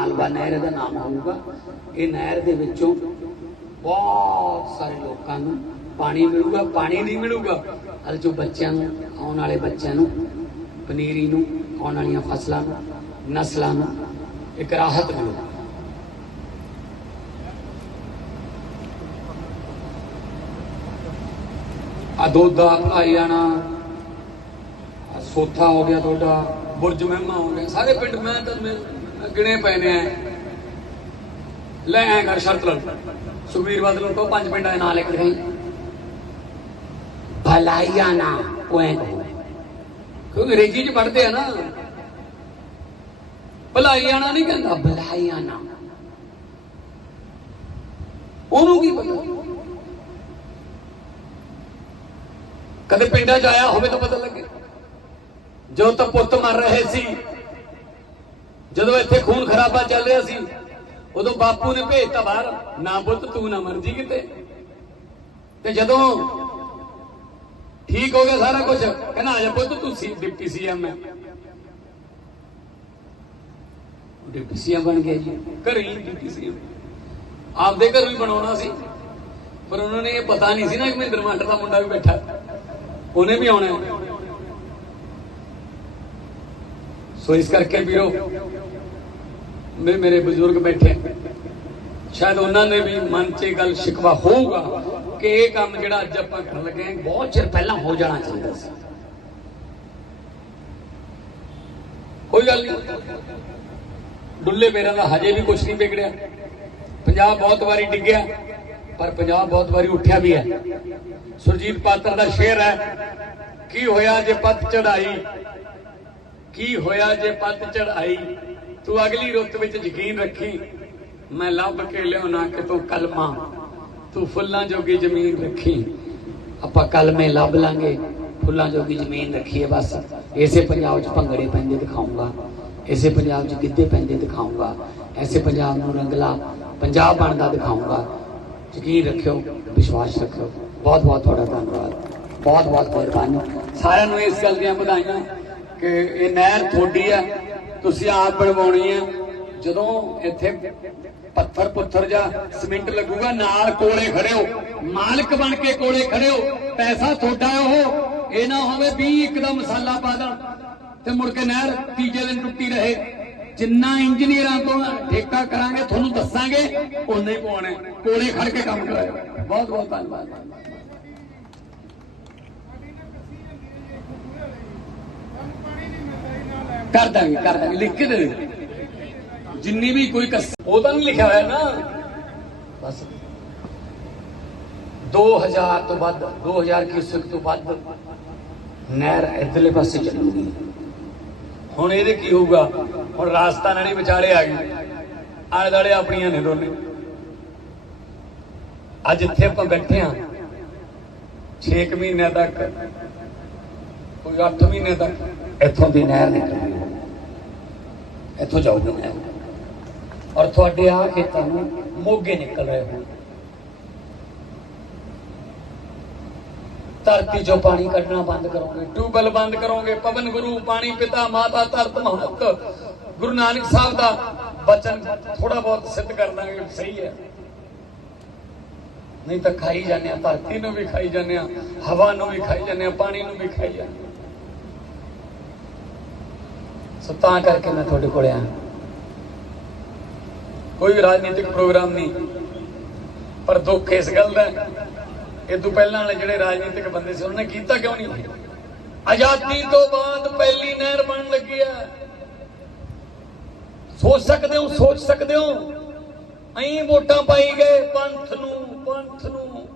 ਮਾਲਵਾ ਨਹਿਰ ਦਾ ਨਾਮ ਹੋਊਗਾ। ਇਹ ਨਹਿਰ ਦੇ ਵਿੱਚੋਂ ਬਹੁਤ ਸਾਰੇ ਲੋਕਾਂ ਨੂੰ ਪਾਣੀ ਮਿਲੂਗਾ, ਪਾਣੀ ਨਹੀਂ ਮਿਲੂਗਾ। ਅਲ ਜੋ ਬੱਚਿਆਂ ਨੂੰ, ਆਉਣ ਵਾਲੇ ਬੱਚਿਆਂ ਨੂੰ, ਪਨੀਰੀ ਨੂੰ, ਆਉਣ ਵਾਲੀਆਂ ਫਸਲਾਂ ਨੂੰ, ਨਸਲਾਂ ਨੂੰ ਇੱਕ ਰਾਹਤ ਮਿਲੂਗੀ ਆ ਦੋਦਾ ਭਾਈ ਆਣਾ ਸੋਥਾ ਹੋ ਗਿਆ ਤੁਹਾਡਾ, ਬੁਰਜ ਮਹਿਮਾ ਹੋ ਗਿਆ। ਸਾਰੇ ਪਿੰਡ ਮੈਂ ਤਾਂ ਮੈਂ ਗਿਣੇ ਪਏ ਨੇ ਲੈ ਐ ਕਰ ਸ਼ਰਤ ਲਾ ਸੁਖਵੀਰ ਬਾਦਲ ਨੂੰ ਕਹੋ ਪੰਜ ਪਿੰਡਾਂ ਦੇ ਨਾਂ ਲਿਖ ਲਈ ਭਲਾਈਆ ਨਾ ਕੋਏ ਕਿਉਂਕਿ ਅੰਗਰੇਜ਼ੀ ਚ ਪੜ੍ਹਦੇ ਆ ਨਾ। ਭਲਾਈਆਣਾ ਨਹੀਂ ਕਹਿੰਦਾ ਭਲਾਈਆਣਾ ਉਹਨੂੰ ਕੀ ਪਤਾ? ਕਦੇ ਪਿੰਡਾਂ 'ਚ ਆਇਆ ਹੋਵੇ ਤਾਂ ਪਤਾ ਲੱਗੇ। ਜਦੋਂ ਤਾਂ ਪੁੱਤ ਮਰ ਰਹੇ ਸੀ ਜਦੋਂ ਇੱਥੇ ਖੂਨ ਖਰਾਬਾ ਚੱਲ ਰਿਹਾ ਸੀ, ਉਦੋਂ ਬਾਪੂ ਨੇ ਭੇਜਤਾ ਬਾਹਰ, ਨਾ ਪੁੱਤ, ਤੂੰ ਨਾ ਮਰ ਕਿਤੇ। ਤੇ ਜਦੋਂ ਠੀਕ ਹੋ ਗਿਆ ਸਾਰਾ ਕੁਝ ਕਹਿੰਦਾ, ਆ ਜਾ ਪੁੱਤ, ਤੂੰ ਸੀ, ਡਿਪਟੀ ਸੀਐਮ ਹੈ ਡਿਪਟੀ ਸੀਐਮ ਬਣ ਗਿਆ ਜੀ, ਘਰੇ ਹੀ ਡਿਪਟੀ ਸੀਐਮ ਆਪਦੇ ਘਰ ਵੀ ਬਣਾਉਣਾ ਸੀ, ਪਰ ਉਹਨਾਂ ਨੇ ਇਹ ਪਤਾ ਨਹੀਂ ਸੀ ਨਾ ਕਿ ਮਹਿੰਦਰ ਮਾਟਰ ਦਾ ਮੁੰਡਾ ਵੀ ਬੈਠਾ। ਉਹਨੇ ਵੀ ਆਉਣਾ ਹੈ। ਸੋ ਇਸ ਕਰਕੇ ਵੀਰੋ, ਮੇ ਮੇਰੇ ਬਜ਼ੁਰਗ ਬੈਠੇ ਸ਼ਾਇਦ ਉਹਨਾਂ ਨੇ ਵੀ ਮਨ 'ਚ ਗੱਲ ਸ਼ਿਕਵਾ ਹੋਊਗਾ ਕਿ ਇਹ ਕੰਮ ਜਿਹੜਾ ਅੱਜ ਆਪਾਂ ਕਰਨ ਲੱਗੇ ਹਾਂ, ਬਹੁਤ ਚਿਰ ਪਹਿਲਾਂ ਹੋ ਜਾਣਾ ਚਾਹੀਦਾ ਸੀ। ਕੋਈ ਗੱਲ ਨਹੀਂ। ਡੁੱਲੇ ਬੇਰਾਂ ਦਾ ਹਜੇ ਵੀ ਕੁਝ ਨਹੀਂ ਵਿਗੜਿਆ। ਪੰਜਾਬ ਬਹੁਤ ਵਾਰੀ ਡਿੱਗਿਆ, ਪਰ ਪੰਜਾਬ ਬਹੁਤ ਵਾਰੀ ਉੱਠਿਆ ਵੀ ਹੈ। ਸੁਰਜੀਤ ਪਾਤਰ ਦਾ ਸ਼ੇਰ ਹੈ, ਕੀ ਹੋਇਆ ਜੇ ਪੱਤ ਚੜਾਈ ਕੀ ਹੋਇਆ ਜੇ ਪੱਤ ਚੜਾਈ ਤੂੰ ਅਗਲੀ ਰੁੱਤ ਵਿੱਚ ਯਕੀਨ ਰੱਖੀ। ਮੈਂ ਲੱਭ ਕੇ ਲਿਆਉਣਾ ਕਿਤੋਂ ਕਲਮਾ। ਤੂੰ ਫੁੱਲਾਂ ਜੋਗੀ ਜ਼ਮੀਨ ਰੱਖੀ। ਆਪਾਂ ਕਲਮੇ ਲੱਭ ਲਾਂਗੇ। ਫੁੱਲਾਂ ਜੋਗੀ ਜ਼ਮੀਨ ਰੱਖੀਏ ਬਸ। ਇਸੇ ਪੰਜਾਬ 'ਚ ਭੰਗੜੇ ਪੈਂਦੇ ਦਿਖਾਉਂਗਾ। ਇਸੇ ਪੰਜਾਬ 'ਚ ਗਿੱਧੇ ਪੈਂਦੇ ਦਿਖਾਉਂਗਾ। ਐਸੇ ਪੰਜਾਬ ਨੂੰ ਰੰਗਲਾ ਪੰਜਾਬ ਬਣਦਾ ਦਿਖਾਉਂਗਾ। ਯਕੀਨ ਰੱਖਿਓ, ਵਿਸ਼ਵਾਸ ਰੱਖਿਓ। ਬਹੁਤ ਬਹੁਤ ਤੁਹਾਡਾ ਧੰਨਵਾਦ। ਬਹੁਤ ਬਹੁਤ ਮਿਹਰਬਾਨੀ। ਸਾਰਿਆਂ ਨੂੰ ਇਸ ਗੱਲ ਦੀਆਂ ਵਧਾਈਆਂ। ਕਿ ਇਹ ਨਹਿਰ ਤੁਹਾਡੀ ਹੈ ਤੁਸੀਂ ਆਪ ਬਣਵਾਉਣੀ ਹੈ ਜਦੋਂ ਇੱਥੇ ਪੱਥਰ ਪੁੱਥਰ ਜਾਂ ਸਿਮੈਂਟ ਲੱਗੂਗਾ, ਨਾਲ ਕੋਲੇ ਖੜੇ ਮਾਲਕ ਬਣ ਕੇ ਕੋਲੇ ਖੜਿਓ, ਪੈਸਾ ਤੁਹਾਡਾ ਉਹ, ਇਹ ਨਾ ਹੋਵੇ ਵੀ ਇੱਕ ਦਾ ਮਸਾਲਾ ਪਾ ਦੇਣ ਤੇ ਮੁੜ ਕੇ ਨਹਿਰ ਤੀਜੇ ਦਿਨ ਟੁੱਟੀ ਰਹੇ। ਜਿੰਨਾ ਇੰਜੀਨੀਅਰਾਂ ਤੋਂ ਠੇਕਾ ਕਰਾਂਗੇ, ਤੁਹਾਨੂੰ ਦੱਸਾਂਗੇ, ਉਹਨੇ ਹੀ ਪਵਾਉਣਾ ਕੋਲੇ ਖੜ ਕੇ ਕੰਮ ਕਰਾਇਓ। ਬਹੁਤ ਬਹੁਤ ਧੰਨਵਾਦ। ਕਰ ਦਾਂਗੇ ਕਰ ਦਾਂਗੇ। ਲਿਖ ਕੇ ਦੇ ਜਿੰਨੀ ਵੀ ਕੋਈ ਕਸ ਉਹ ਤਾਂ ਨਹੀਂ ਲਿਖਿਆ ਹੋਇਆ ਨਾ। ਬਸ। 2000 ਤੋਂ ਵੱਧ 2000 ਕਿਊਸਕ ਤੋਂ ਵੱਧ ਨਹਿਰ ਇਧਰਲੇ ਪਾਸੇ ਚੱਲੂਗੀ ਹੁਣ ਇਹਦੇ ਕੀ ਹੋਊਗਾ? ਹੁਣ ਰਾਸਤਾ ਵਾਲੀ ਵਿਚਾਲੇ ਆ ਗਈ ਆਲੇ ਦਾਲੇ ਆਪਣੀਆਂ ਨੇ ਦੋਨੇ। ਅੱਜ ਇੱਥੇ ਆਪਾਂ ਬੈਠੇ ਆ 6 ਮਹੀਨਿਆਂ ਤੱਕ, ਕੋਈ 8 ਮਹੀਨੇ ਤੱਕ ਇੱਥੋਂ ਦੀ ਨਹਿਰ ਨਿਕਲਦੀ ਇੱਥੋਂ ਜਾਊਗੀ ਨਹਿਰ ਔਰ ਤੁਹਾਡੇ ਆ ਖੇਤਾਂ ਨੂੰ ਮੋਗੇ ਨਿਕਲ ਰਹੇ ਹੋ। ਧਰਤੀ ਚੋਂ ਪਾਣੀ ਕੱਢਣਾ ਬੰਦ ਕਰੋਗੇ, ਟਿਊਬਵੈਲ ਬੰਦ ਕਰੋਗੇ, ਪਵਨ ਗੁਰੂ, ਪਾਣੀ ਪਿਤਾ, ਮਾਤਾ, ਧਰਤ ਮਹਤ ਗੁਰੂ ਨਾਨਕ ਸਾਹਿਬ ਦਾ ਬਚਨ ਥੋੜਾ ਬਹੁਤ ਸਿੱਧ ਕਰ ਦਾਂਗੇ, ਸਹੀ ਹੈ। ਨਹੀਂ ਤਾਂ ਖਾਈ ਜਾਂਦੇ ਆ ਧਰਤੀ ਨੂੰ ਵੀ ਖਾਈ ਜਾਂਦੇ ਆ ਹਵਾ ਨੂੰ ਵੀ ਖਾਈ ਜਾਂਦੇ ਆ ਪਾਣੀ ਨੂੰ ਵੀ ਖਾਈ ਜਾਂਦੇ ਆ ਸੋ ਤਾਂ ਕਰਕੇ ਮੈਂ ਤੁਹਾਡੇ ਕੋਲ ਆਇਆ। ਕੋਈ ਰਾਜਨੀਤਿਕ ਪ੍ਰੋਗਰਾਮ ਨਹੀਂ, ਪਰ ਦੁੱਖ ਇਸ ਗੱਲ ਦਾ ਇਹ ਤੋਂ ਪਹਿਲਾਂ ਵਾਲੇ ਜਿਹੜੇ ਰਾਜਨੀਤਿਕ ਬੰਦੇ ਸੀ, ਉਹਨਾਂ ਨੇ ਕੀਤਾ ਕਿਉਂ ਨਹੀਂ? ਆਜ਼ਾਦੀ ਤੋਂ ਬਾਅਦ ਪਹਿਲੀ ਨਹਿਰ ਬਣਨ ਲੱਗੀ ਹੈ ਸੋਚ ਸਕਦੇ ਹੋ, ਸੋਚ ਸਕਦੇ ਹੋ? ਐਂ ਵੋਟਾਂ ਪਾਈ ਗਏ, ਪੰਥ ਨੂੰ ਪੰਥ ਨੂੰ।